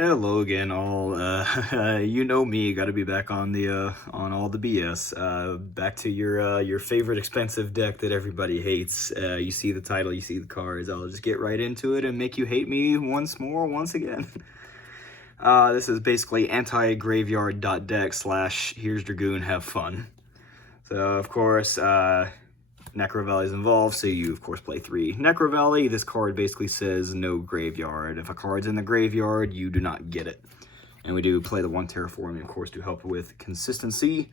Hello again, all. You know me. Got to be back on the on all the BS. Back to your favorite expensive deck that everybody hates. You see the title, you see the cards. I'll just get right into it and make you hate me once again. This is basically anti-graveyard.deck / here's Dragoon, have fun. So of course, Necrovalley is involved, so you of course play 3 Necrovalley. This card basically says no graveyard. If a card's in the graveyard, you do not get it. And we do play the 1 Terraforming, of course, to help with consistency.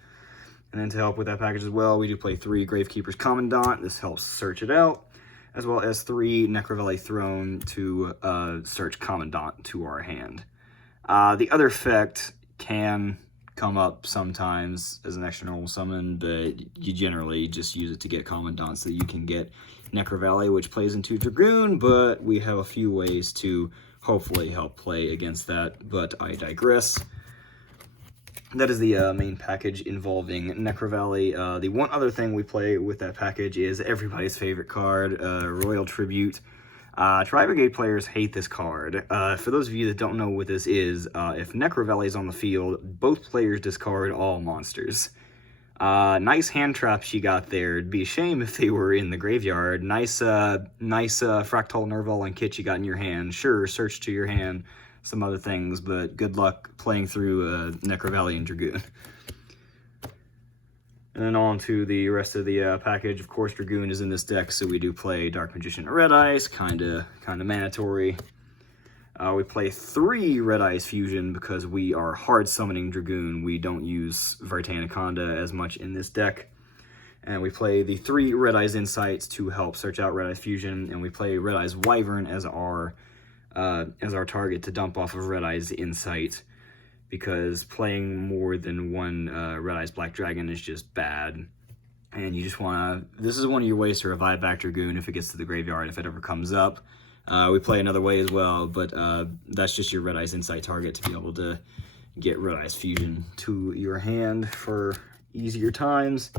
And then to help with that package as well, we do play 3 Gravekeeper's Commandant. This helps search it out, as well as 3 Necrovalley Throne to search Commandant to our hand. The other effect can come up sometimes as an extra normal summon, but you generally just use it to get Commandant so that you can get Necrovalley, which plays into Dragoon, but we have a few ways to hopefully help play against that, but I digress. That is the main package involving Necrovalley. The one other thing we play with that package is everybody's favorite card, Royal Tribute. Tri-Brigade players hate this card. For those of you that don't know what this is, if Necrovalley is on the field, both players discard all monsters. Nice hand traps you got there. It'd be a shame if they were in the graveyard. Nice Fractal Nerval and kit you got in your hand. Sure, search to your hand, some other things, but good luck playing through Necrovalley and Dragoon. And then on to the rest of the package. Of course, Dragoon is in this deck, so we do play Dark Magician Red Eyes, kinda mandatory. We play 3 Red Eyes Fusion because we are hard summoning Dragoon. We don't use Vartanaconda as much in this deck. And we play the 3 Red Eyes Insights to help search out Red Eyes Fusion, and we play Red Eyes Wyvern as our target to dump off of Red Eyes Insight, because playing more than 1 Red Eyes Black Dragon is just bad. And you just want to... This is one of your ways to revive back Dragoon if it gets to the graveyard, if it ever comes up. We play another way as well, but that's just your Red Eyes Insight target to be able to get Red Eyes Fusion to your hand for easier times.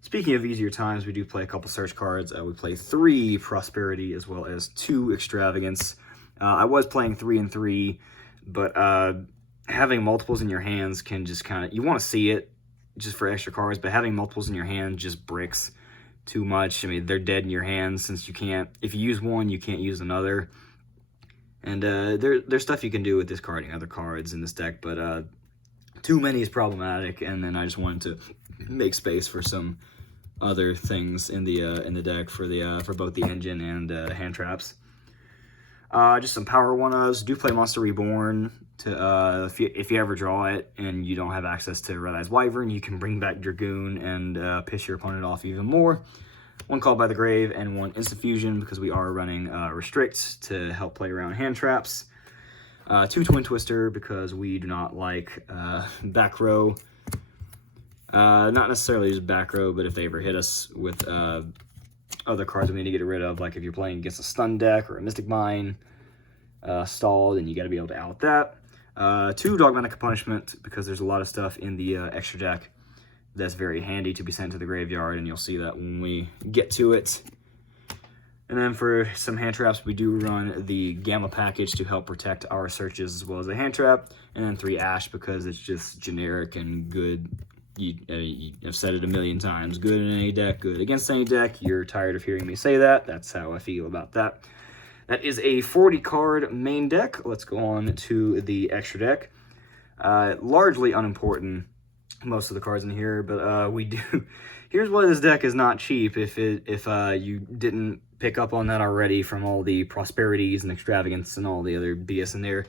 Speaking of easier times, we do play a couple search cards. We play 3 Prosperity as well as 2 Extravagance. I was playing 3 and 3, but... having multiples in your hands can just kind of... You want to see it just for extra cards, but having multiples in your hand just bricks too much. I mean, they're dead in your hands since you can't... If you use one, you can't use another. And there's stuff you can do with discarding other cards in this deck, but too many is problematic, and then I just wanted to make space for some other things in the deck for both the engine and hand traps. Just some power 1-ofs. Do play Monster Reborn. If you ever draw it and you don't have access to Red Eyes Wyvern, you can bring back Dragoon and piss your opponent off even more. 1 Call by the Grave and 1 Instant Fusion because we are running Restrict to help play around hand traps. 2 Twin Twister because we do not like back row. Not necessarily just back row, but if they ever hit us with other cards we need to get rid of, like if you're playing against a stun deck or a Mystic Mine stalled, and you got to be able to out that. 2 Dogmatic Punishment because there's a lot of stuff in the extra deck that's very handy to be sent to the graveyard, and you'll see that when we get to it. And then for some hand traps, we do run the Gamma package to help protect our searches as well as the hand trap, and then 3 Ash because it's just generic and good. I've said it a million times. Good in any deck, good against any deck. You're tired of hearing me say that. That's how I feel about that. That is a 40-card main deck. Let's go on to the extra deck. Largely unimportant, most of the cards in here, but we do... Here's why this deck is not cheap, if you didn't pick up on that already from all the Prosperities and Extravagance and all the other BS in there.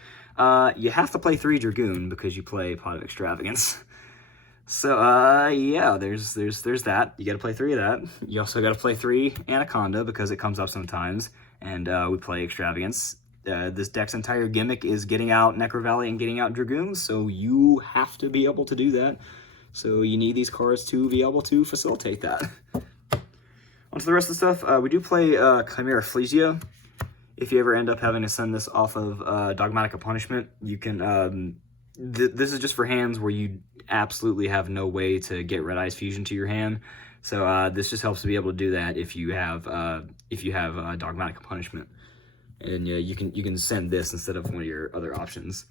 You have to play 3 Dragoon because you play Pot of Extravagance. So, yeah, there's that. You gotta play 3 of that. You also gotta play 3 Anaconda because it comes up sometimes, and we play Extravagance. This deck's entire gimmick is getting out Necrovalley and getting out Dragoon, so you have to be able to do that. So you need these cards to be able to facilitate that. On to the rest of the stuff. We do play Chimera Flesia. If you ever end up having to send this off of Dogmatic Punishment, you can... this is just for hands where you absolutely have no way to get Red Eyes Fusion to your hand. So this just helps to be able to do that if you have Dogmatic Punishment, and you can send this instead of one of your other options.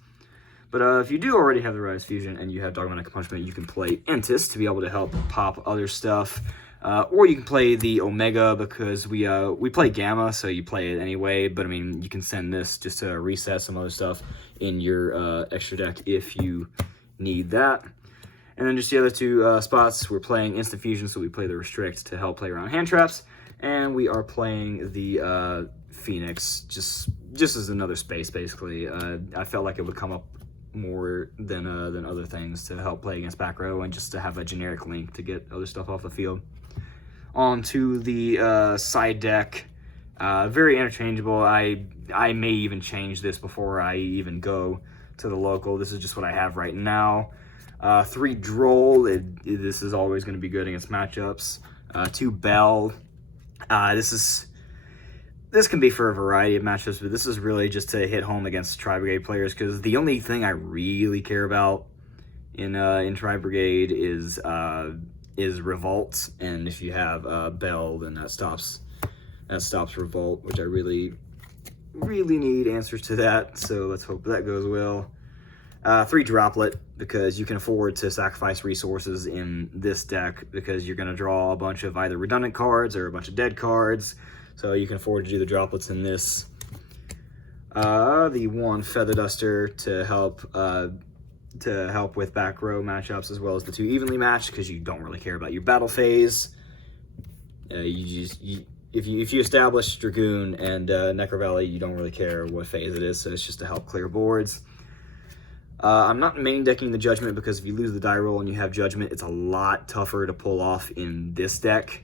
But if you do already have the Red Ice Fusion and you have Dogmatic Accomplishment, you can play Entis to be able to help pop other stuff. Or you can play the Omega because we play Gamma, so you play it anyway. But I mean, you can send this just to reset some other stuff in your extra deck if you need that. And then just the other two spots, we're playing Instant Fusion, so we play the Restrict to help play around hand traps. And we are playing the Phoenix just as another space, basically. I felt like it would come up more than other things to help play against back row and just to have a generic link to get other stuff off the field. On to the side deck. Very interchangeable. I may even change this before I even go to the local. This is just what I have right now. 3 Droll. This is always going to be good against matchups. 2 Bell. This can be for a variety of matchups, but this is really just to hit home against Tri-Brigade players, because the only thing I really care about in Tri-Brigade is Revolt, and if you have Bell, then that stops Revolt, which I really need answers to that, so let's hope that goes well. 3 Droplet, because you can afford to sacrifice resources in this deck, because you're going to draw a bunch of either redundant cards or a bunch of dead cards, so you can afford to do the droplets in this. The 1 Feather Duster to help with back row matchups, as well as the 2 evenly matched, because you don't really care about your battle phase. If you establish Dragoon and Necrovalley, you don't really care what phase it is, so it's just to help clear boards. I'm not main decking the Judgment, because if you lose the die roll and you have Judgment, it's a lot tougher to pull off in this deck.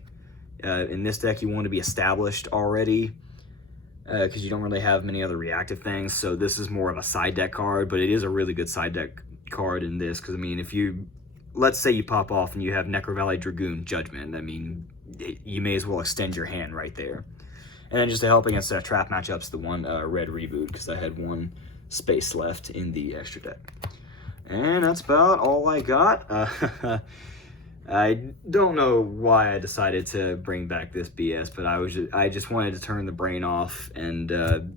In this deck, you want to be established already, because you don't really have many other reactive things, so this is more of a side deck card, but it is a really good side deck card in this, because I mean, if let's say you pop off and you have Necrovalley, Dragoon, Judgment, I mean, you may as well extend your hand right there. And then just to help against trap matchups, the 1 Red Reboot, because I had 1 space left in the extra deck. And that's about all I got. I don't know why I decided to bring back this BS, but I just wanted to turn the brain off, and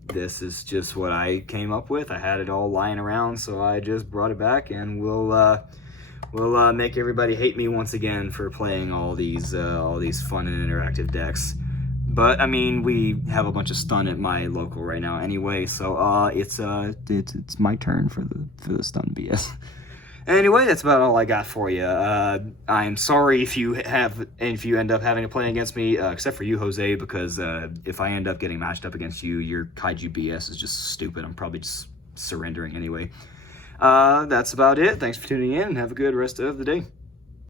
this is just what I came up with. I had it all lying around, so I just brought it back, and we'll make everybody hate me once again for playing all these fun and interactive decks. But I mean, we have a bunch of stun at my local right now anyway, so it's my turn for the stun BS. Anyway, that's about all I got for you. I'm sorry if you end up having to play against me, except for you, Jose, because if I end up getting matched up against you, your Kaiju BS is just stupid. I'm probably just surrendering anyway. That's about it. Thanks for tuning in, and have a good rest of the day.